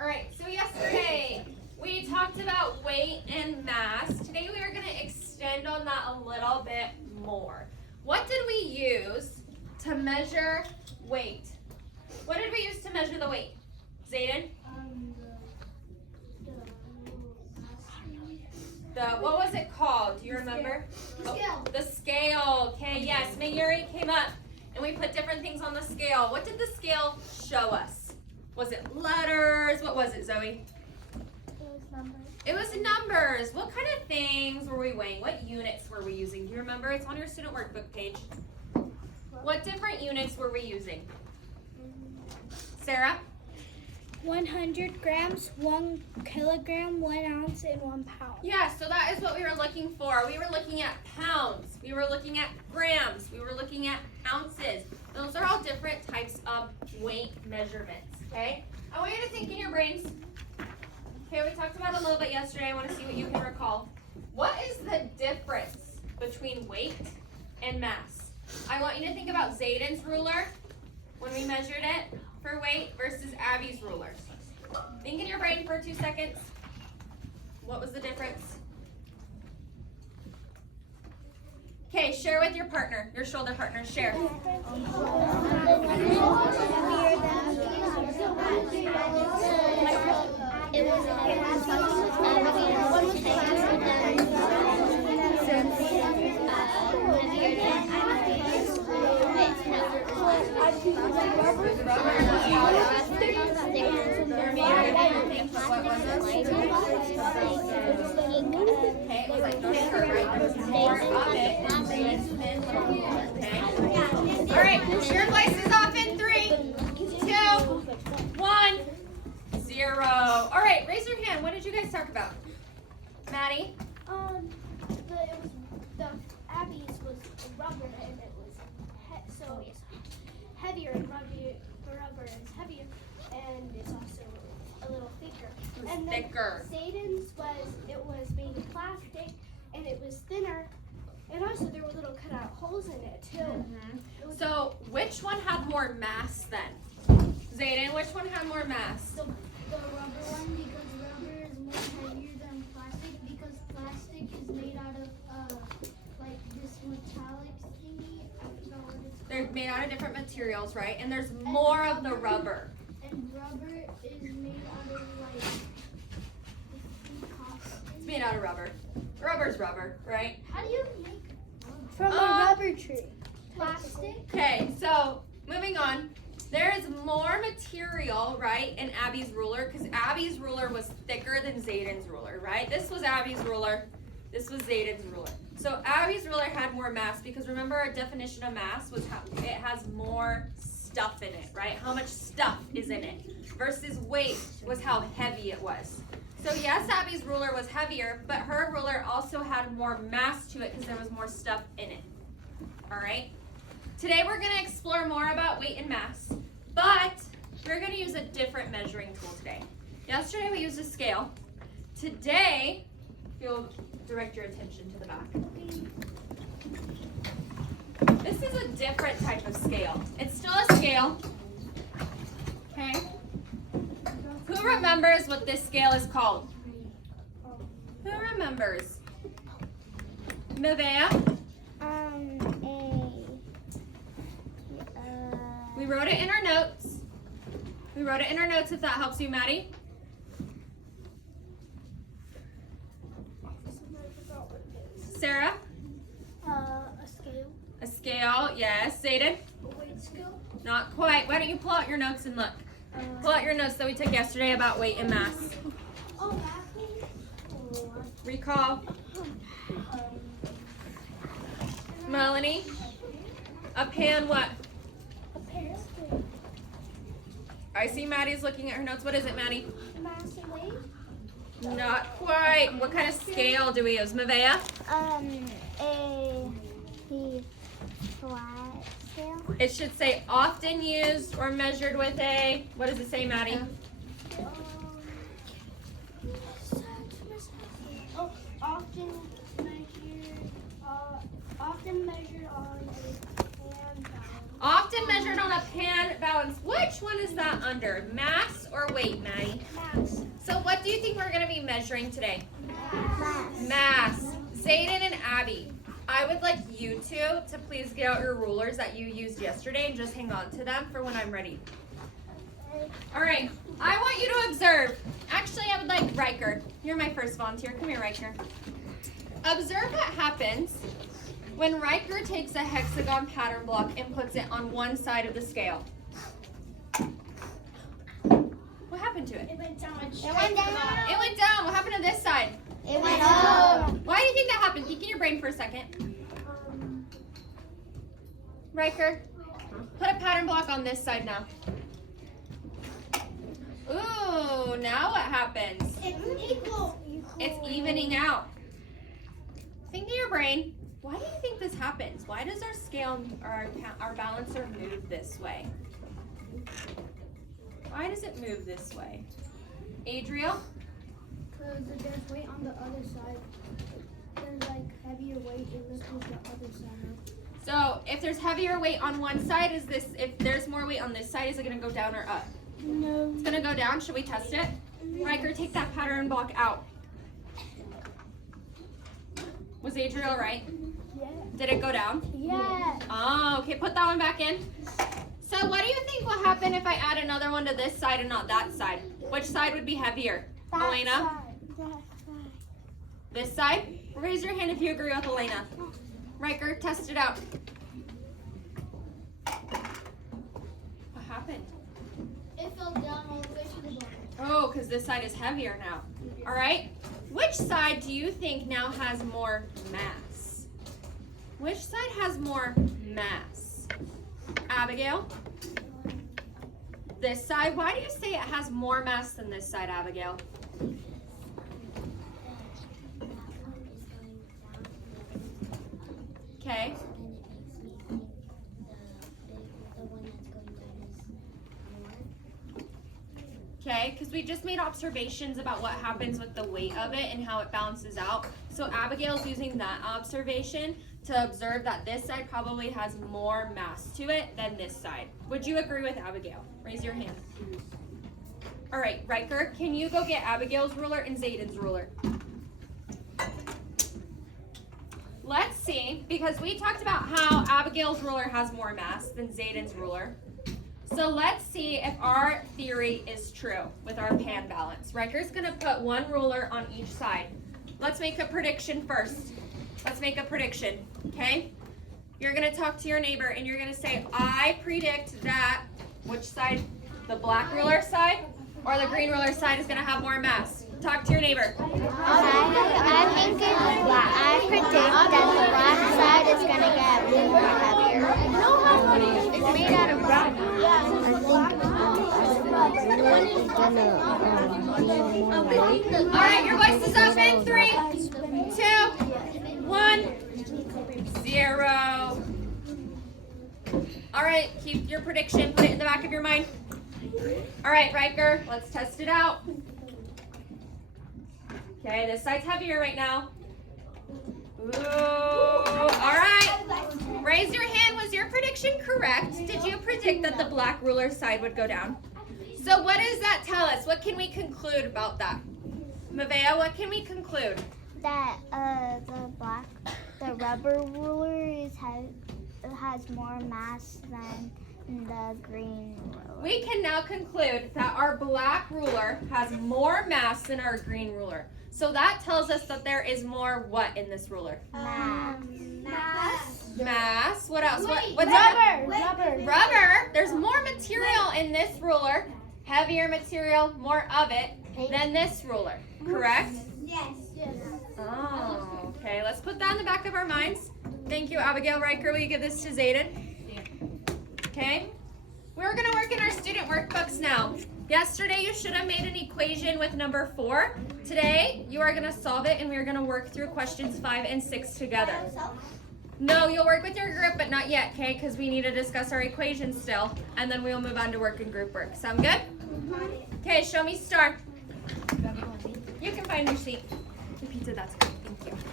All right, so yesterday we talked about weight and mass. Today we are going to extend on that a little bit more. What did we use to measure weight? What did we use to measure the weight? Zayden? What was it called? Do you remember? The scale. The scale. Okay, yes. Mayuri came up and we put different things on the scale. What did the scale show us? Was it letters? What was it, Zoe? It was numbers. It was numbers. What kind of things were we weighing? What units were we using? Do you remember? It's on your student workbook page. What different units were we using? Sarah? 100 grams, 1 kilogram, 1 ounce, and 1 pound. Yeah, so that is what we were looking for. We were looking at pounds. We were looking at grams. We were looking at ounces. Those are all different types of weight measurements, okay? I want you to think in your brains. Okay, we talked about it a little bit yesterday. I want to see what you can recall. What is the difference between weight and mass? I want you to think about Zayden's ruler when we measured it for weight versus Abby's ruler. Think in your brain for 2 seconds. What was the difference? Okay, share with your partner, your shoulder partner, share. All right, your voice is off in 3, 2, 1, 0. All right, raise your hand. What did you guys talk about? Maddie? The Abby's was rubber and it was so it's heavier and rubber is heavier and it's also a little thicker. And then Thicker. Zayden's was made of plastic and it was thinner and also there were little cutout holes in it too. So which one had more mass then? Zayden, which one had more mass? The rubber one because rubber is more heavier than plastic because plastic is made out of like this metallic thingy. I forgot what it's called. They're made out of different materials, right? And there's more of the rubber. And rubber is made out of like It's made out of rubber. Rubber's rubber, right? how do you make from a rubber tree? Plastic. Okay, so moving on. There is more material, right, in Abby's ruler because Abby's ruler was thicker than Zayden's ruler, right? This was Abby's ruler. This was Zayden's ruler. So Abby's ruler had more mass because remember our definition of mass was how it has more stuff in it, right? How much stuff is in it versus weight was how heavy it was. So yes, Abby's ruler was heavier, but her ruler also had more mass to it because there was more stuff in it. All right? Today we're going to explore more about weight and mass, but we're going to use a different measuring tool today. Yesterday we used a scale. Today, if you'll direct your attention to the back. This is a different type of scale. It's still a scale. Okay? Who remembers what this scale is called? Who remembers? Mavea? We wrote it in our notes. We wrote it in our notes if that helps you, Maddie. Sarah? A scale. A scale, yes. Zayden? A weight scale. Not quite. Why don't you pull out your notes and look? Pull out your notes that we took yesterday about weight and mass. Oh, that's Recall. Melanie? A pan what? a pear scale. I see Maddie's looking at her notes. What is it, Maddie? Mass and weight. Not quite. What kind of scale do we use? Mavea? A flat scale. It should say often used or measured with a, what does it say, Maddie? Often measured on a pan balance. Often measured on a pan balance. Which one is that under? Mass or weight, Maddie? Mass. do you think we're going to be measuring today? Mass. Zayden and Abby, I would like you two to please get out your rulers that you used yesterday and just hang on to them for when I'm ready. All right, I want you to observe. Actually, I would like Riker. You're my first volunteer. Come here, Riker. Observe what happens when Riker takes a hexagon pattern block and puts it on one side of the scale. What happened to it? It went down. It went down. What happened to this side? It went up. Why do you think that happened? Think in your brain for a second. Riker, put a pattern block on this side now. Ooh, now what happens? It's equal. It's evening out. Think in your brain, why do you think this happens? Why does our scale or our balancer move this way? Why does it move this way? Adriel? Because there's weight on the other side. There's like heavier weight. It lifts the other side up. So if there's heavier weight on one side, if there's more weight on this side, is it going to go down or up? No. It's going to go down. Should we test it? Riker, take that pattern block out. Was Adriel right? Yeah. Did it go down? Yeah. Oh, okay. Put that one back in. So what do you think will happen if I add another one to this side and not that side? Which side would be heavier? Elena? This side? Raise your hand if you agree with Elena. Riker, test it out. What happened? It fell down all the way to the bottom. Oh, because this side is heavier now. All right. Which side do you think now has more mass? Which side has more mass? Abigail? This side? Why do you say it has more mass than this side, Abigail? Okay. Okay, because we just made observations about what happens with the weight of it and how it balances out. So Abigail's using that observation to observe that this side probably has more mass to it than this side. Would you agree with Abigail? Raise your hand. All right, Riker, can you go get Abigail's ruler and Zayden's ruler? Let's see, because we talked about how Abigail's ruler has more mass than Zayden's ruler. So let's see if our theory is true with our pan balance. Riker's going to put one ruler on each side. Let's make a prediction first. Let's make a prediction, okay? You're going to talk to your neighbor and you're going to say, I predict that, which side? The black ruler side or the green ruler side is going to have more mass? Talk to your neighbor. I think it's black. I predict that the black side is going to get more heavier. It's made out of rubber. All right, your voice is up in 3, 2, 1, 0. All right, keep your prediction. Put it in the back of your mind. All right, Riker, let's test it out. Okay, this side's heavier right now. Ooh, all right. Raise your hand. Was your prediction correct? Did you predict that the black ruler side would go down? So what does that tell us? What can we conclude about that? Mavea, what can we conclude? That the rubber ruler has more mass than the green ruler. We can now conclude that our black ruler has more mass than our green ruler. So that tells us that there is more what in this ruler? Mass. Mass. What else? What's Rubber. Rubber. There's more material in this ruler, heavier material, more of it, than this ruler. Correct? Yes. Oh, okay. Let's put that in the back of our minds. Thank you, Abigail. Riker, will you give this to Zayden? Okay. We're going to work in our student workbooks now. Yesterday, you should have made an equation with number 4. Today, you are going to solve it, and we're going to work through questions 5 and 6 together. No, you'll work with your group, but not yet, okay? Because we need to discuss our equations still, and then we'll move on to work in group work. Sound good? Okay, show me star. You can find your seat. The pizza, that's good.